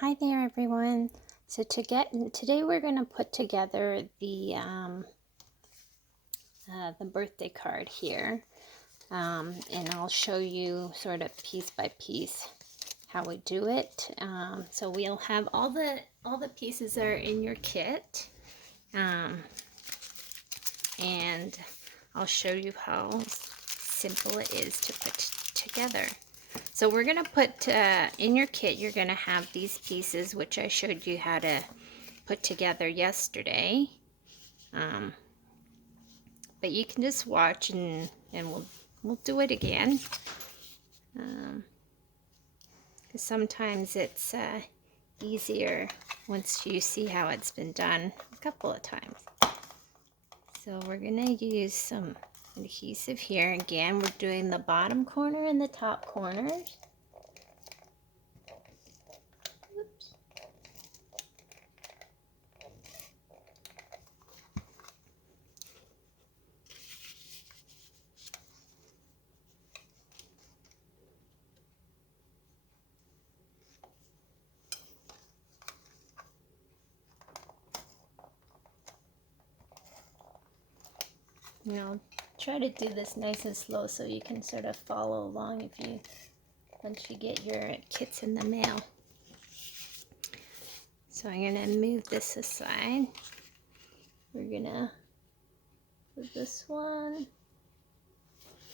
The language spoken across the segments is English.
Hi there, everyone. So today we're going to put together the birthday card here, and I'll show you sort of piece by piece how we do it. So we'll have all the pieces are in your kit, and I'll show you how simple it is to put together. So we're going to put, in your kit, you're going to have these pieces, which I showed you how to put together yesterday. But you can just watch and we'll do it again. Because sometimes it's easier once you see how it's been done a couple of times. So we're going to use some adhesive here. Again, we're doing the bottom corner and the top corners. Oops. You know, try to do this nice and slow so you can sort of follow along once you get your kits in the mail. So I'm going to move this aside. We're going to put this one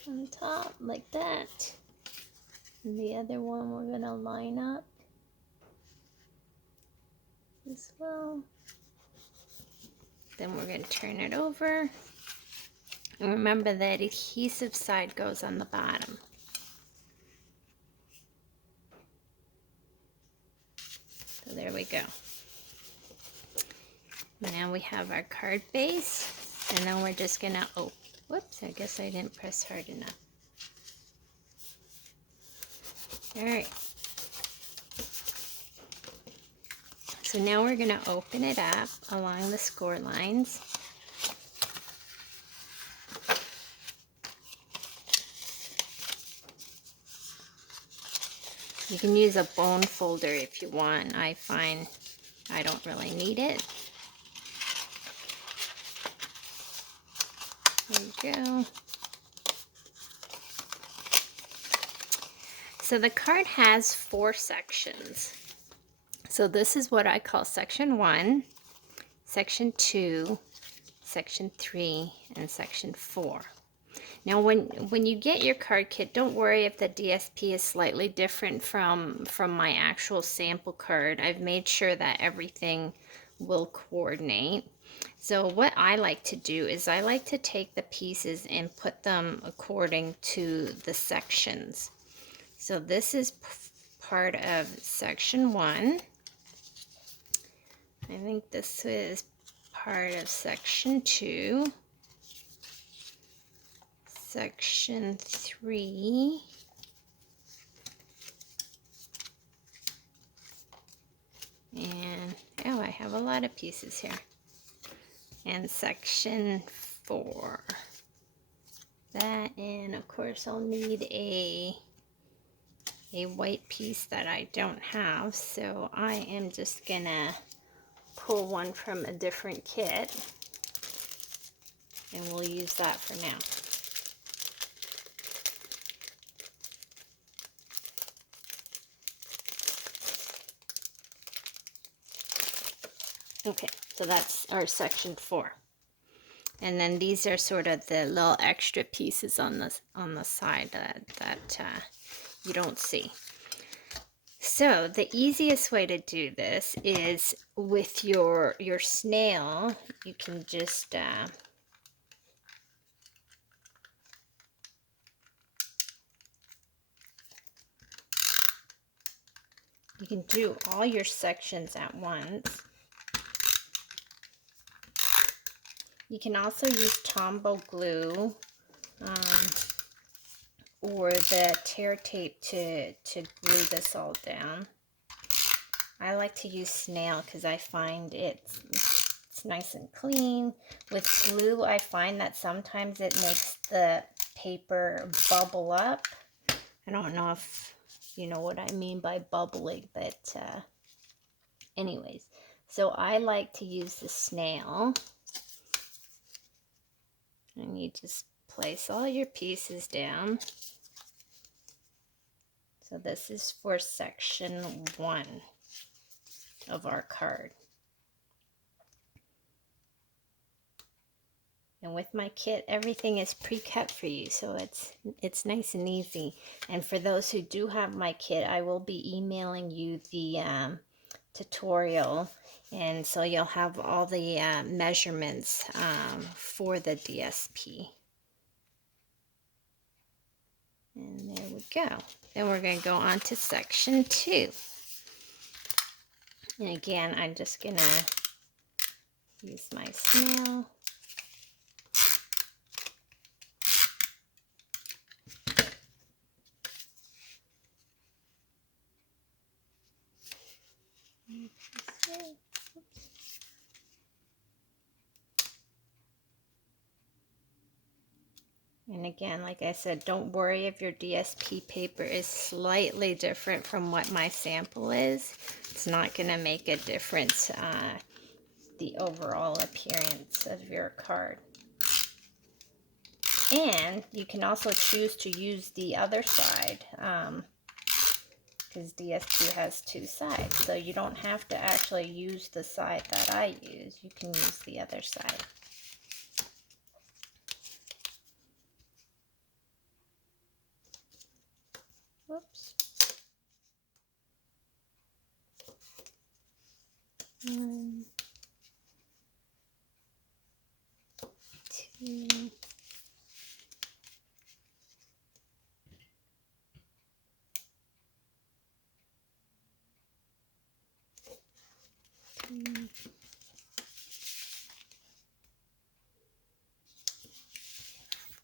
on top like that. And the other one we're going to line up as well. Then we're going to turn it over. And remember that adhesive side goes on the bottom. So there we go. Now we have our card base, and then we're just going to, oh, whoops, I guess I didn't press hard enough. All right. So now we're going to open it up along the score lines. You can use a bone folder if you want. I find I don't really need it. There we go. So the card has 4 sections. So this is what I call section 1, section 2, section 3, and section 4. Now when you get your card kit, don't worry if the DSP is slightly different from my actual sample card. I've made sure that everything will coordinate. So what I like to do is I like to take the pieces and put them according to the sections. So this is part of section 1. I think this is part of section 2. Section 3, and oh, I have a lot of pieces here, and section 4. That, and of course I'll need a white piece that I don't have, so I am just gonna pull one from a different kit, and we'll use that for now. Okay, so that's our section 4. And then these are sort of the little extra pieces on the side that you don't see. So the easiest way to do this is with your snail. You can just you can do all your sections at once. You can also use Tombow glue or the tear tape to glue this all down. I like to use snail because I find it's nice and clean. With glue, I find that sometimes it makes the paper bubble up. I don't know if you know what I mean by bubbling, but Anyways, so I like to use the snail. And you just place all your pieces down. So this is for section 1 of our card. And with my kit, everything is pre-cut for you, so it's nice and easy. And for those who do have my kit, I will be emailing you the tutorial, and so you'll have all the measurements for the DSP. And there we go. Then we're going to go on to section 2. And again, I'm just going to use my snail. And again, like I said, don't worry if your DSP paper is slightly different from what my sample is. It's not going to make a difference the overall appearance of your card. And you can also choose to use the other side, because DSP has 2 sides. So you don't have to actually use the side that I use. You can use the other side. Whoops. 1, 2. 3,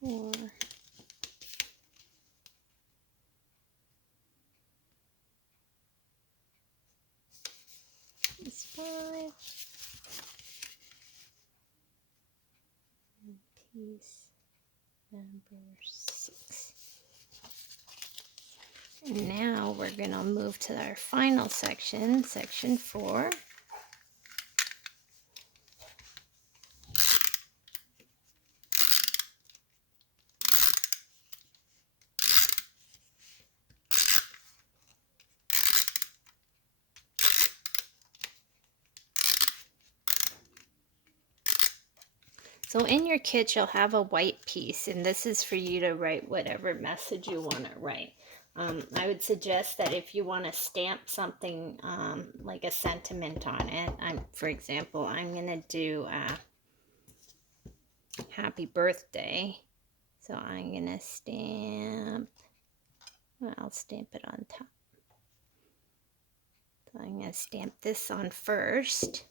4. Piece 5. And piece number 6. And now we're going to move to our final section, section 4. So in your kit, you'll have a white piece, and this is for you to write whatever message you want to write. I would suggest that if you want to stamp something like a sentiment on it, for example, I'm going to do happy birthday. So I'm going to stamp, well, I'll stamp it on top. So I'm going to stamp this on first.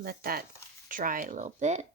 Let that dry a little bit.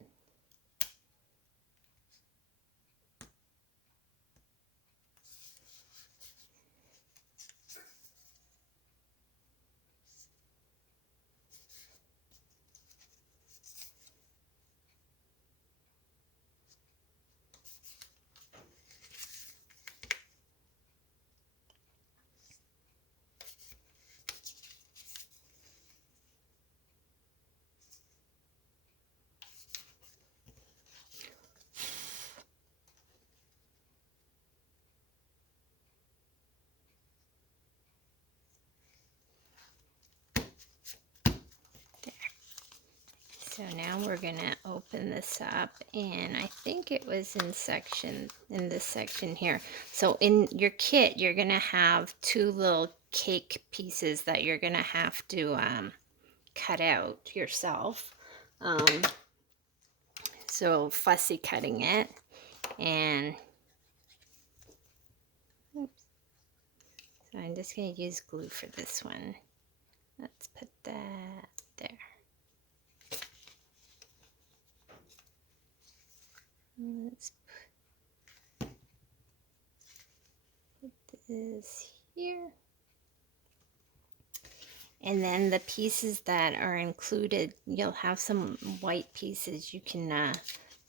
So now we're going to open this up, and I think it was in this section here. So in your kit, you're going to have 2 little cake pieces that you're going to have to cut out yourself. So fussy cutting it, and oops. So I'm just going to use glue for this one. Let's put that there. Let's put this here. And then the pieces that are included, you'll have some white pieces. You can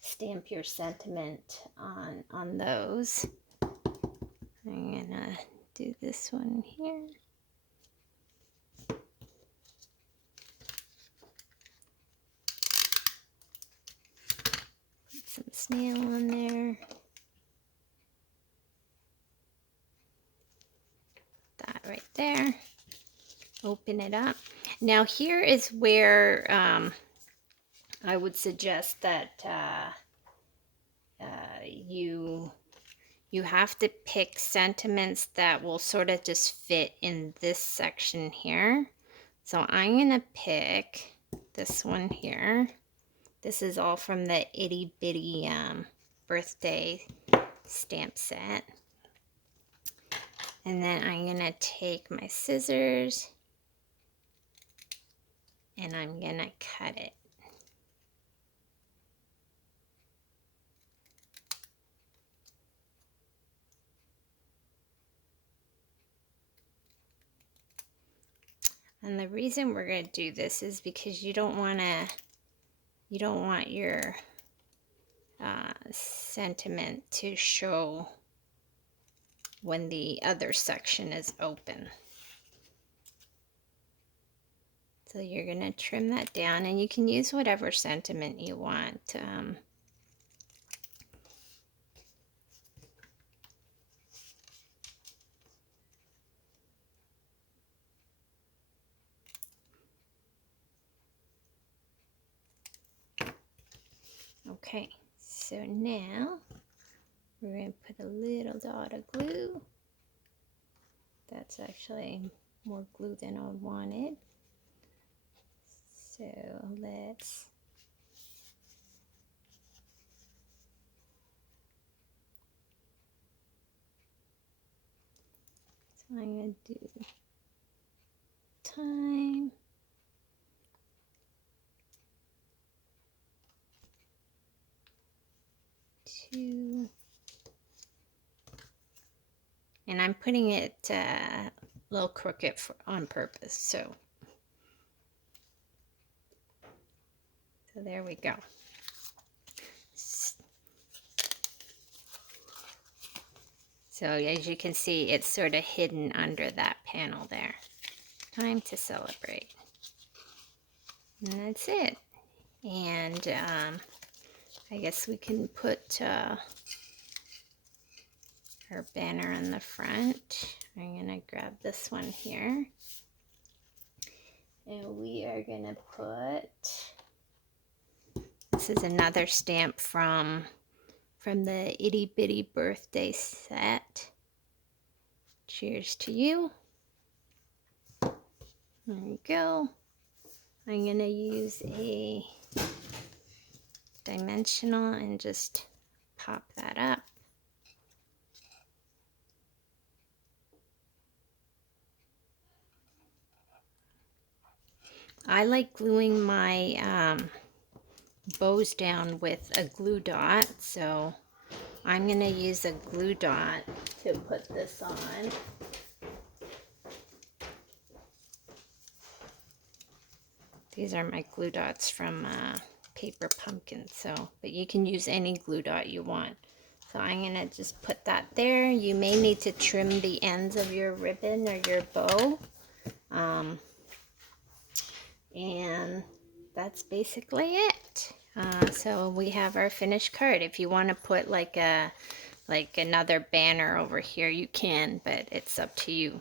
stamp your sentiment on those. I'm gonna do this one here. snail on there. That right there. Open it up. Now here is where I would suggest that you have to pick sentiments that will sort of just fit in this section here. So I'm gonna pick this one here. This is all from the itty bitty birthday stamp set. And then I'm gonna take my scissors and I'm gonna cut it. And the reason we're going to do this is because you don't want your sentiment to show when the other section is open. So you're going to trim that down, and you can use whatever sentiment you want. Okay, so now we're going to put a little dot of glue. That's actually more glue than I wanted. So let's I'm going to do time. And I'm putting it a little crooked on purpose. So there we go. So as you can see, it's sort of hidden under that panel there. Time to celebrate. And that's it. And I guess we can put our banner on the front. I'm going to grab this one here. And we are going to put, this is another stamp from the Itty Bitty Birthday set. Cheers to you. There we go. I'm going to use a dimensional and just pop that up. I like gluing my bows down with a glue dot, so I'm going to use a glue dot to put this on. These are my glue dots from Paper Pumpkin, but you can use any glue dot you want. So I'm going to just put that there. You may need to trim the ends of your ribbon or your bow. And that's basically it. So we have our finished card. If you want to put like another banner over here, you can, but it's up to you.